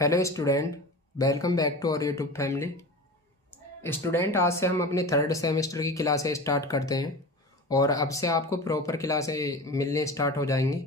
Hello student, welcome back to our YouTube family. Student, आज से हम अपने थर्ड सेमेस्टर की क्लासें स्टार्ट करते हैं और अब से आपको प्रॉपर क्लासें मिलने स्टार्ट हो जाएंगी।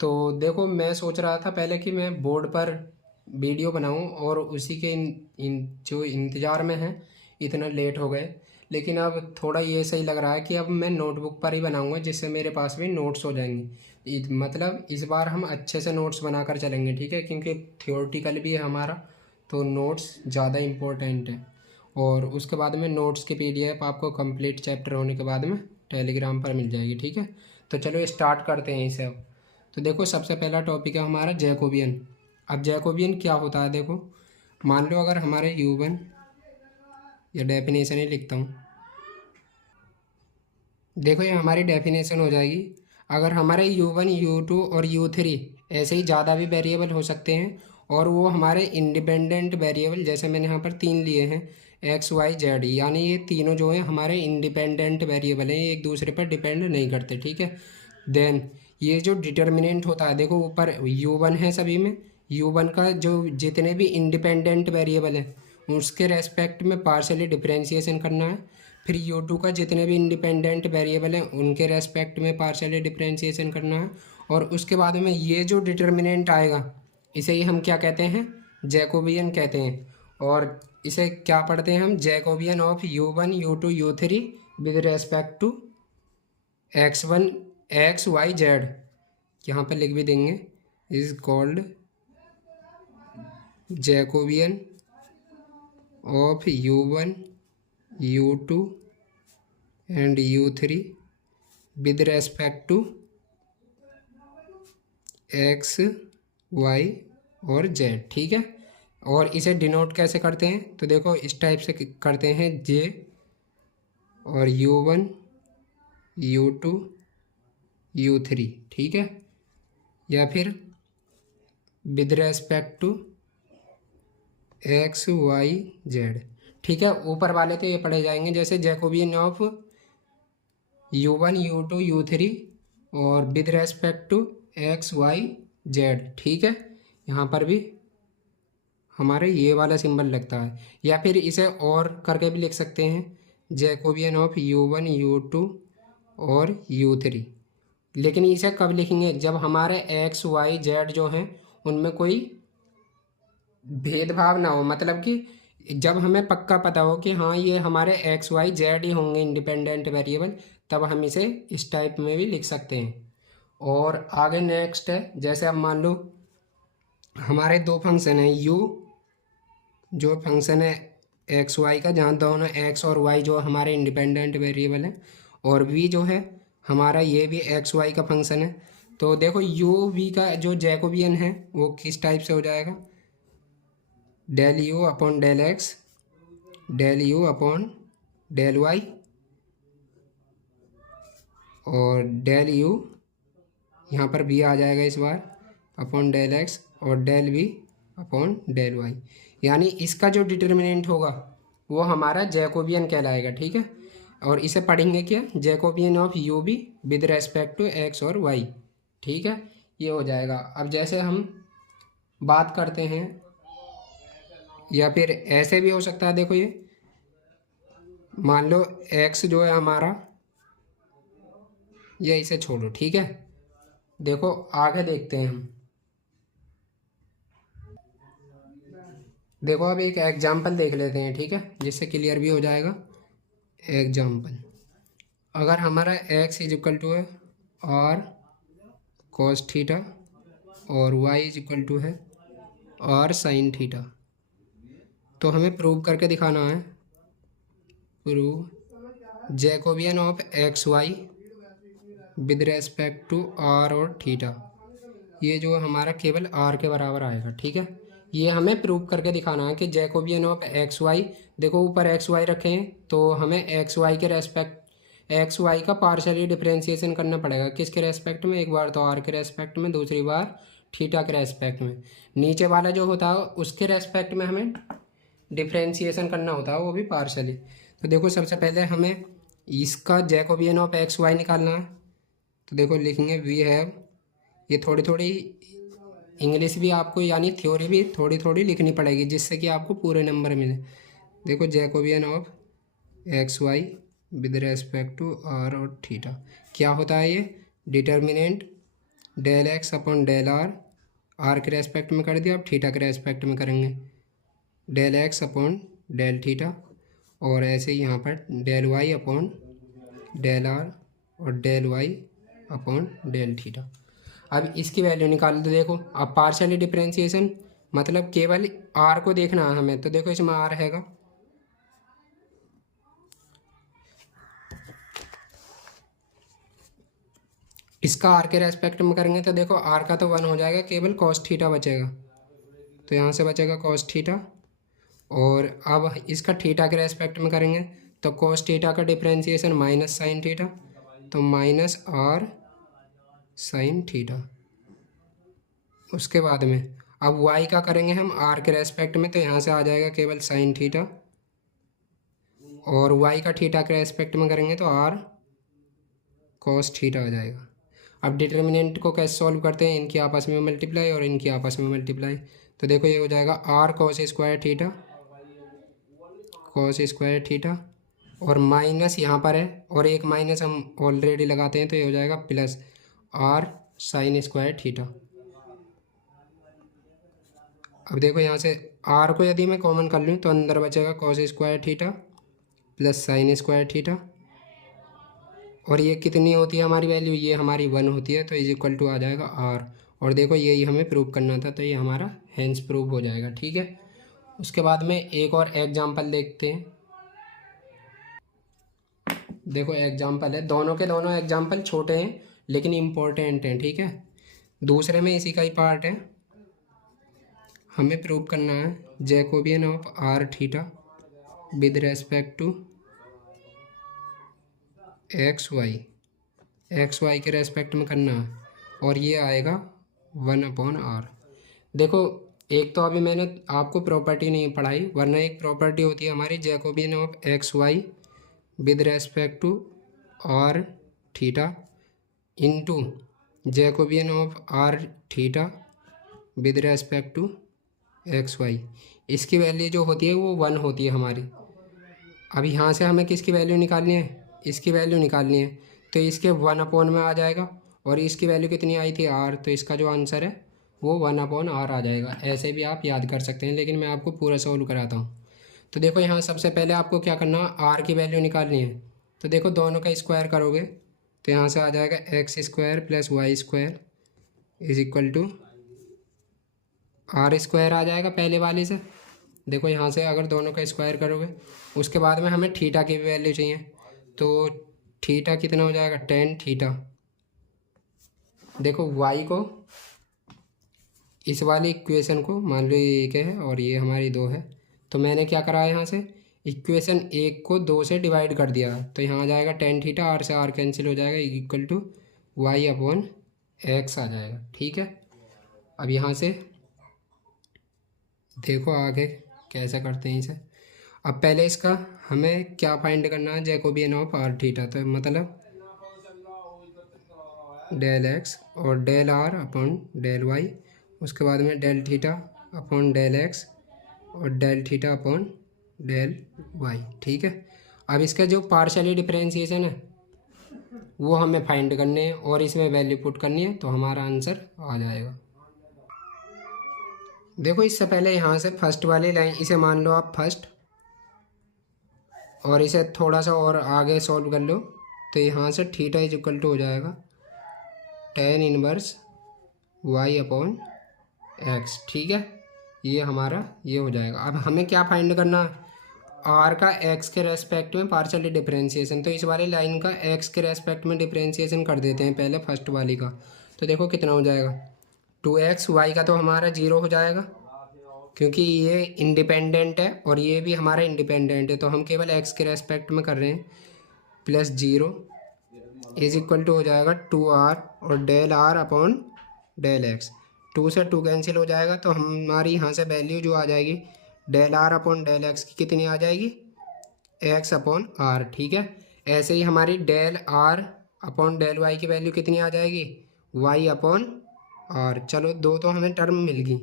तो देखो, मैं सोच रहा था पहले कि मैं बोर्ड पर वीडियो बनाऊं और उसी के जो इंतज़ार में है इतना लेट हो गए। लेकिन अब थोड़ा ये सही लग रहा है कि अब मैं नोटबुक पर ही बनाऊंगा, जिससे मेरे पास भी नोट्स हो जाएंगे। मतलब इस बार हम अच्छे से नोट्स बनाकर चलेंगे, ठीक है, क्योंकि थियोरटिकल भी है हमारा, तो नोट्स ज़्यादा इम्पोर्टेंट है। और उसके बाद में नोट्स की पीडीएफ आपको कंप्लीट चैप्टर होने के बाद में टेलीग्राम पर मिल जाएगी, ठीक है। तो चलो स्टार्ट करते हैं इसे अब। तो देखो, सबसे पहला टॉपिक है हमारा जैकोबियन। अब जैकोबियन क्या होता है, देखो मान लो अगर हमारे U1, या डेफिनेशन ही लिखता हूँ। देखो, ये हमारी डेफिनेशन हो जाएगी। अगर हमारे U1, U2 और U3 ऐसे ही ज़्यादा भी वेरिएबल हो सकते हैं और वो हमारे इंडिपेंडेंट वेरिएबल, जैसे मैंने यहाँ पर 3 लिए हैं, एक्स वाई जेड, यानी ये तीनों जो हैं हमारे इंडिपेंडेंट वेरिएबल हैं, एक दूसरे पर डिपेंड नहीं करते, ठीक है। देन ये जो डिटर्मिनेंट होता है, देखो ऊपर U1 है सभी में, U1 का जो जितने भी इंडिपेंडेंट वेरिएबल हैं उसके रेस्पेक्ट में पार्शियली डिफरेंशिएशन करना है। फिर U2 का जितने भी इंडिपेंडेंट वेरिएबल हैं उनके रेस्पेक्ट में पार्शियली डिफरेंशिएशन करना है। और उसके बाद में ये जो डिटर्मिनेंट आएगा इसे ही हम क्या कहते हैं, जैकोबियन कहते हैं। और इसे क्या पढ़ते हैं हम, Jacobian of U1, U2, U3 with respect to x1, x y z, यहाँ पर लिख भी देंगे, is called Jacobian of U1, U2 and U3 with respect to x, y और जेड, ठीक है। और इसे डिनोट कैसे करते हैं, तो देखो इस टाइप से करते हैं, जे और U1, U2, U3, ठीक है, या फिर with respect to x, y, z, ठीक है। ऊपर वाले तो ये पढ़े जाएंगे, जैसे Jacobian of U1, U2, U3 और with respect to x, y, z, ठीक है। यहाँ पर भी हमारे ये वाला सिंबल लगता है, या फिर इसे और करके भी लिख सकते हैं, जैकोबियन ऑफ U1, U2 और U3। लेकिन इसे कब लिखेंगे, जब हमारे एक्स, वाई, जेड जो हैं उनमें कोई भेदभाव ना हो, मतलब कि जब हमें पक्का पता हो कि हाँ ये हमारे एक्स, वाई, जेड ही होंगे इंडिपेंडेंट वेरिएबल, तब हम इसे इस टाइप में भी लिख सकते हैं। और आगे नेक्स्ट है, जैसे अब मान लो हमारे दो फंक्शन हैं, u जो फंक्शन है एक्स वाई का, जहाँ दोनों एक्स और वाई जो हमारे इंडिपेंडेंट वेरिएबल हैं, और v जो है हमारा ये भी एक्स वाई का फंक्शन है। तो देखो u v का जो जैकोबियन है वो किस टाइप से हो जाएगा, del u upon del x, del u upon del y और डेल u, यहाँ पर भी आ जाएगा इस बार, अपॉन डेल एक्स और del v upon del y. यानी इसका जो डिटर्मिनेंट होगा वो हमारा जैकोबियन कहलाएगा, ठीक है। और इसे पढ़ेंगे क्या, Jacobian of u v with respect to x और वाई, ठीक है, ये हो जाएगा। अब जैसे हम बात करते हैं, या फिर ऐसे भी हो सकता है, देखो ये मान लो एक्स जो है हमारा, ये इसे छोड़ो, ठीक है। देखो आगे देखते हैं हम, देखो अब एक एग्जाम्पल देख लेते हैं, ठीक है, जिससे क्लियर भी हो जाएगा। एग्जाम्पल, अगर हमारा x इज इक्वल टू है r cos थीटा और y इज इक्वल टू है r sin थीटा, तो हमें प्रूव करके दिखाना है, prove Jacobian of x y with respect to r और थीटा, ये जो हमारा केवल r के बराबर आएगा, ठीक है। ये हमें प्रूव करके दिखाना है कि जैकोबियन ऑफ एक्स वाई, देखो ऊपर एक्स वाई रखे हैं तो हमें एक्स वाई के रेस्पेक्ट, एक्स वाई का पार्शियली डिफरेंशिएशन करना पड़ेगा, किसके रेस्पेक्ट में, एक बार तो r के रेस्पेक्ट में, दूसरी बार थीटा के रेस्पेक्ट में। नीचे वाला जो होता है उसके रेस्पेक्ट में हमें डिफरेंशिएशन करना होता है, वो भी पार्शियली। तो देखो सबसे पहले हमें इसका जैकोबियन ऑफ एक्स वाई निकालना है। तो देखो लिखेंगे वी हैव, ये थोड़ी थोड़ी इंग्लिश भी आपको यानी थ्योरी भी थोड़ी थोड़ी लिखनी पड़ेगी जिससे कि आपको पूरे नंबर मिले। देखो Jacobian of x y with respect to r और थीटा क्या होता है ये determinant del x upon del r, r के रेस्पेक्ट में कर दिया, अब थीटा के रेस्पेक्ट में करेंगे del x upon del theta, और ऐसे ही यहाँ पर del y upon del r और del y upon del theta. अब इसकी वैल्यू निकाल दो। देखो अब पार्शियली डिफरेंशिएशन मतलब केवल आर को देखना है हमें, तो देखो इसमें आर हैगा, इसका आर के रेस्पेक्ट में करेंगे तो देखो आर का तो 1 हो जाएगा, केवल कॉस थीटा बचेगा, तो यहाँ से बचेगा कॉस थीटा। और अब इसका थीटा के रेस्पेक्ट में करेंगे तो कॉस थीटा का डिफरेंशिएशन माइनस साइन थीटा, तो माइनस आर साइन थीटा। उसके बाद में अब y का करेंगे हम आर के रेस्पेक्ट में, तो यहाँ से आ जाएगा केवल साइन थीटा, और y का थीटा के रेस्पेक्ट में करेंगे तो आर कॉस थीटा आ जाएगा। अब डिटर्मिनेंट को कैसे सॉल्व करते हैं, इनकी आपस में मल्टीप्लाई और इनकी आपस में मल्टीप्लाई, तो देखो ये हो जाएगा r cos square theta, cos square theta, और माइनस यहाँ पर है और एक माइनस हम ऑलरेडी लगाते हैं तो ये हो जाएगा plus r sine square theta. अब देखो यहाँ से आर को यदि मैं कॉमन कर लूँ तो अंदर बचेगा cos square theta plus sign square theta, और ये कितनी होती है हमारी वैल्यू, ये हमारी 1 होती है, तो इज इक्वल टू आ जाएगा आर। और देखो यही हमें प्रूव करना था, तो ये हमारा हेंस प्रूव हो जाएगा। ठीक है, उसके बाद में एक और एग्जाम्पल देखते हैं। देखो एग्जाम्पल है, दोनों के दोनों एग्जाम्पल छोटे हैं लेकिन इम्पोर्टेंट हैं। ठीक है, दूसरे में इसी का ही पार्ट है। हमें प्रूव करना है Jacobian of r theta with respect to x y के रेस्पेक्ट में करना है, और ये आएगा 1/r। देखो एक तो अभी मैंने आपको प्रॉपर्टी नहीं पढ़ाई, वरना एक प्रॉपर्टी होती है हमारी Jacobian of x y with respect to r theta into Jacobian of r theta with respect to x y. इसकी वैल्यू जो होती है वो 1 होती है हमारी। अब यहाँ से हमें किसकी वैल्यू निकालनी है, इसकी वैल्यू निकालनी है, तो इसके 1/, में आ जाएगा, और इसकी वैल्यू कितनी आई थी आर, तो इसका जो आंसर है वो 1/r आ जाएगा। ऐसे भी आप याद कर सकते हैं, लेकिन मैं आपको पूरा सॉल्व कराता हूँ। तो देखो यहाँ सबसे पहले आपको क्या करना है, आर की वैल्यू निकालनी है। तो देखो दोनों का स्क्वायर करोगे तो यहाँ से आ जाएगा x square plus y square is equal to r square आ जाएगा पहले वाले से। देखो यहाँ से अगर दोनों का स्क्वायर करोगे, उसके बाद में हमें थीटा की वैल्यू चाहिए, तो थीटा कितना हो जाएगा tan थीटा। देखो y को इस वाली इक्वेशन को मान लो ये 1 है और ये हमारी 2 है, तो मैंने क्या करा है यहाँ से इक्वेशन 1 को 2 से डिवाइड कर दिया, तो यहाँ आ जाएगा tan थीटा, आर से आर कैंसिल हो जाएगा, इक्वल टू y/x आ जाएगा। ठीक है, अब यहाँ से देखो आगे कैसे करते हैं इसे। अब पहले इसका हमें क्या फाइंड करना है, जैकोबियन ऑफ आर थीटा, तो मतलब डेल एक्स और del r upon del y, उसके बाद में del theta upon del x और del theta upon del y. ठीक है, अब इसका जो पार्शियली डिफरेंशिएशन है वो हमें फाइंड करने हैं और इसमें वैल्यू पुट करनी है, तो हमारा आंसर आ जाएगा। देखो इससे पहले यहाँ से फर्स्ट वाली लाइन इसे मान लो आप फर्स्ट, और इसे थोड़ा सा और आगे सॉल्व कर लो, तो यहाँ से थीटा इज इक्वल टू हो जाएगा tan इनवर्स y/x। ठीक है, ये हमारा ये हो जाएगा। अब हमें क्या फाइंड करना है, r का x के रेस्पेक्ट में पार्शियली डिफरेंशिएशन, तो इस वाली लाइन का x के रेस्पेक्ट में डिफरेंशिएशन कर देते हैं पहले फर्स्ट वाली का। तो देखो कितना हो जाएगा 2x, y का तो हमारा 0 हो जाएगा क्योंकि ये इंडिपेंडेंट है और ये भी हमारा इंडिपेंडेंट है, तो हम केवल x के रेस्पेक्ट में कर रहे हैं, प्लस 0 इज इक्वल टू हो जाएगा 2r और del r upon del x। 2 से 2 कैंसिल हो जाएगा, तो हमारी यहाँ से वैल्यू जो आ जाएगी del r upon del x की कितनी आ जाएगी x/r। ठीक है, ऐसे ही हमारी del r upon del y की वैल्यू कितनी आ जाएगी y/r आर। चलो दो तो हमें टर्म मिल गई,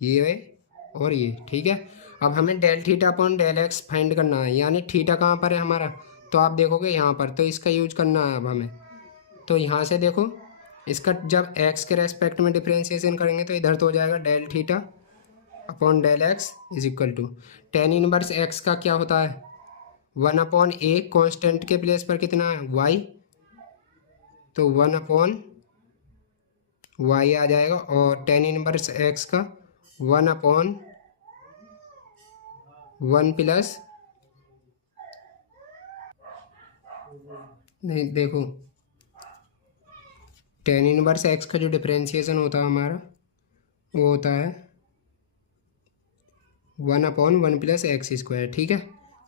ये और ये, ठीक है। अब हमें del theta upon del x find करना है, यानी थीटा कहाँ पर है हमारा, तो आप देखोगे यहाँ पर, तो इसका यूज करना है अब हमें। तो यहाँ से देखो, इसका जब एक्स के रेस्पेक्ट में डिफ्रेंशिएशन करेंगे तो इधर तो हो जाएगा del theta upon del x is equal to tan inverse x का क्या होता है, 1/a, कांस्टेंट के प्लेस पर कितना है y, तो 1/y आ जाएगा। और टेन इनवर्स एक्स का 1/1 प्लस, नहीं देखो, टेन इनवर्स एक्स का जो डिफ्रेंशिएशन होता है हमारा वो होता है 1/1 प्लस एक्स स्क्वायर, ठीक है।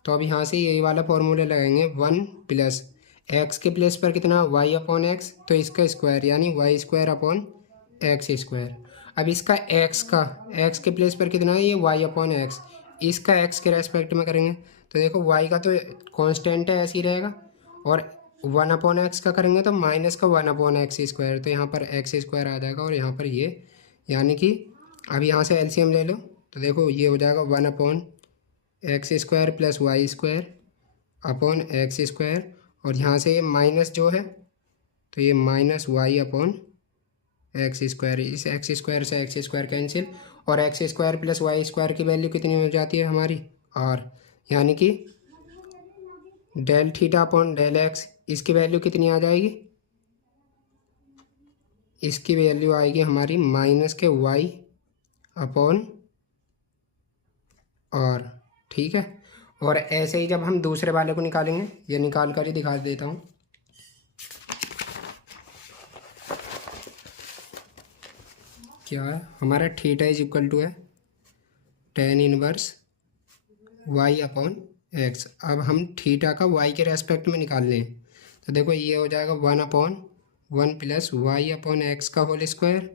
तो अब यहाँ से यही वाला फॉर्मूला लगाएंगे, 1 प्लस एक्स के प्लेस पर कितना y अपॉन एक्स, तो इसका स्क्वायर यानी y square upon x square. अब इसका एक्स के प्लेस पर कितना है, ये y अपॉन एक्स, इसका एक्स के रेस्पेक्ट में करेंगे तो देखो y का तो कांस्टेंट है, ऐसे ही रहेगा, और 1/x का करेंगे तो माइनस का 1/x स्क्वायर, तो यहाँ पर एक्स स्क्वायर आ जाएगा और यहाँ पर ये, यानी कि अब यहाँ से एलसीएम ले लो तो देखो ये हो जाएगा 1/x square plus y square upon x square, और यहाँ से ये माइनस जो है तो ये minus y upon x square, इस एक्स स्क्वायर से एक्स स्क्वायर कैंसिल, और x square plus y square की वैल्यू कितनी हो जाती है हमारी आर, यानी कि del theta upon del x, इसकी वैल्यू कितनी आ जाएगी, इसकी वैल्यू आएगी हमारी माइनस के वाई अपॉन आर, ठीक है। और ऐसे ही जब हम दूसरे वाले को निकालेंगे, ये निकाल कर ही दिखा देता हूँ। क्या है हमारा, थीटा इज इक्वल टू है tan inverse y upon x. अब हम थीटा का वाई के रेस्पेक्ट में निकाल लें तो देखो ये हो जाएगा 1/1 प्लस वाई अपॉन एक्स का होल स्क्वायर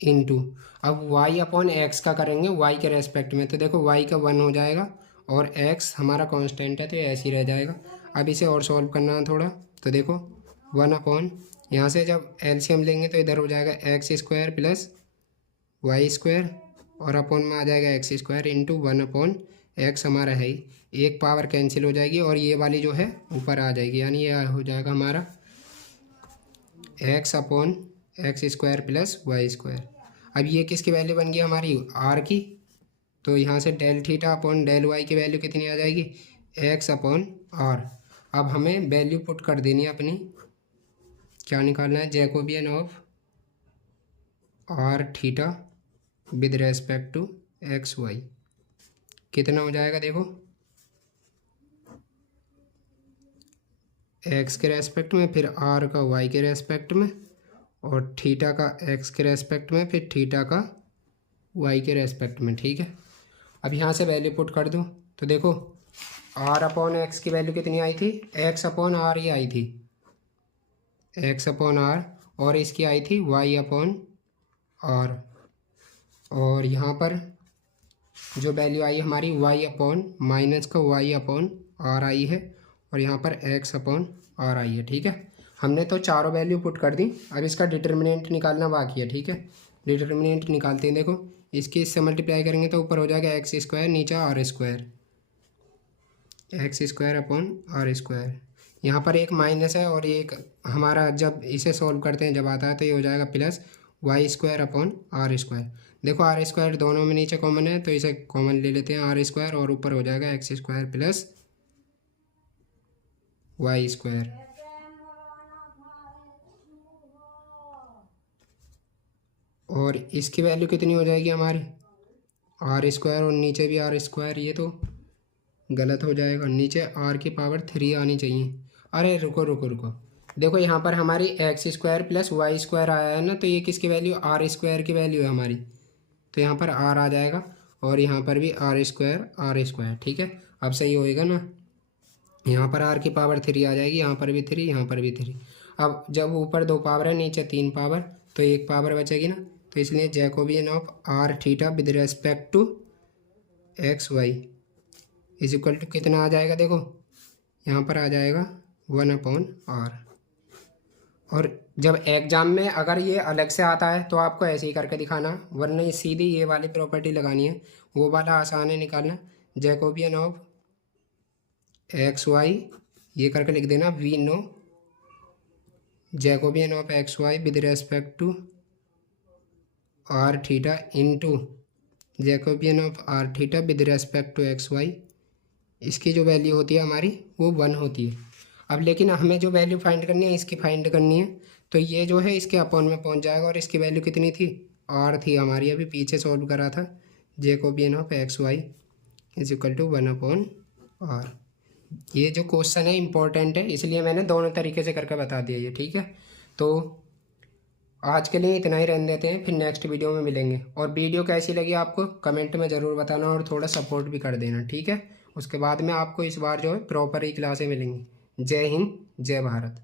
इंटू, अब y अपॉन एक्स का करेंगे y के रेस्पेक्ट में, तो देखो y का 1 हो जाएगा और x हमारा कांस्टेंट है तो ये ऐसे ही रह जाएगा। अब इसे और सॉल्व करना है थोड़ा, तो देखो 1 अपॉन, यहाँ से जब एलसीएम लेंगे तो इधर हो जाएगा x square plus y square, और अपॉन में आ जाएगा एक्स स्क्वायर इंटू 1/x हमारा है ही, एक पावर कैंसिल हो जाएगी और ये वाली जो है ऊपर आ जाएगी, यानी ये हो जाएगा हमारा x upon x square plus y square. अब ये किसकी वैल्यू बन गई हमारी r की, तो यहाँ से del theta upon del y की वैल्यू कितनी आ जाएगी, x अपॉन आर। अब हमें वैल्यू पुट कर देनी है अपनी, क्या निकालना है, Jacobian of r theta with respect to x y, कितना हो जाएगा देखो, एक्स के रेस्पेक्ट में, फिर आर का वाई के रेस्पेक्ट में, और थीटा का एक्स के रेस्पेक्ट में, फिर थीटा का वाई के रेस्पेक्ट में, ठीक है। अब यहाँ से वैल्यू पुट कर दो तो देखो आर अपॉन एक्स की वैल्यू कितनी आई थी, एक्स अपॉन आर ही आई थी, एक्स अपॉन आर, और इसकी आई थी वाई अपॉन आर, और यहाँ पर जो वैल्यू आई हमारी वाई अपॉन माइनस का वाई अपॉन आर आई है, और यहाँ पर एक्स अपॉन आर आई है, ठीक है। हमने तो चारों वैल्यू पुट कर दी, अब इसका डिटर्मिनेंट निकालना बाकी है, ठीक है। डिटर्मिनेंट निकालते हैं, देखो इसकी इससे मल्टीप्लाई करेंगे तो ऊपर हो जाएगा एक्स स्क्वायर, नीचे r square, x square upon r square, यहाँ पर एक माइनस है और एक हमारा जब इसे सॉल्व करते हैं जब आता है तो ये हो जाएगा plus y square upon r square. देखो आर स्क्वायर दोनों में नीचे कॉमन है तो इसे कॉमन ले लेते हैं आर स्क्वायर, और ऊपर हो जाएगा x square plus y square. और इसकी वैल्यू कितनी हो जाएगी हमारी आर स्क्वायर, और नीचे भी आर स्क्वायर, ये तो गलत हो जाएगा, नीचे आर की पावर 3 आनी चाहिए। अरे रुको रुको रुको, देखो यहाँ पर हमारी x square plus y square आया है ना, तो ये किसकी वैल्यू, आर स्क्वायर की वैल्यू है हमारी, तो यहाँ पर आर आ जाएगा, और यहाँ पर भी आर स्क्वायर, ठीक है। अब सही होएगा ना, यहाँ पर आर की पावर 3 आ जाएगी, यहाँ पर भी 3, यहाँ पर भी 3। अब जब ऊपर 2 पावर है नीचे 3 पावर, तो 1 पावर बचेगी ना, तो इसलिए Jacobian of r theta with respect to x y is equal to कितना आ जाएगा, देखो यहाँ पर आ जाएगा 1/r। और जब एग्ज़ाम में अगर ये अलग से आता है तो आपको ऐसे ही करके दिखाना, वरना ये सीधी ये वाली प्रॉपर्टी लगानी है, वो वाला आसान है निकालना। जैकोबियन ऑफ एक्स वाई ये करके लिख देना, we know Jacobian of x y with respect to r theta into Jacobian of r theta with respect to x y, इसकी जो वैल्यू होती है हमारी वो 1 होती है। अब लेकिन हमें जो वैल्यू फाइंड करनी है इसकी फाइंड करनी है, तो ये जो है इसके अपॉन में पहुंच जाएगा, और इसकी वैल्यू कितनी थी, आर थी हमारी, अभी पीछे सॉल्व करा था। Jacobian of x y is equal to 1/r। ये जो क्वेश्चन है इंपॉर्टेंट है, इसलिए मैंने दोनों तरीके से करके बता दिया ये, ठीक है। तो आज के लिए इतना ही रहने देते हैं, फिर नेक्स्ट वीडियो में मिलेंगे। और वीडियो कैसी लगी आपको कमेंट में ज़रूर बताना, और थोड़ा सपोर्ट भी कर देना, ठीक है। उसके बाद में आपको इस बार जो है प्रॉपर ही क्लासें मिलेंगी। जय हिंद, जय भारत।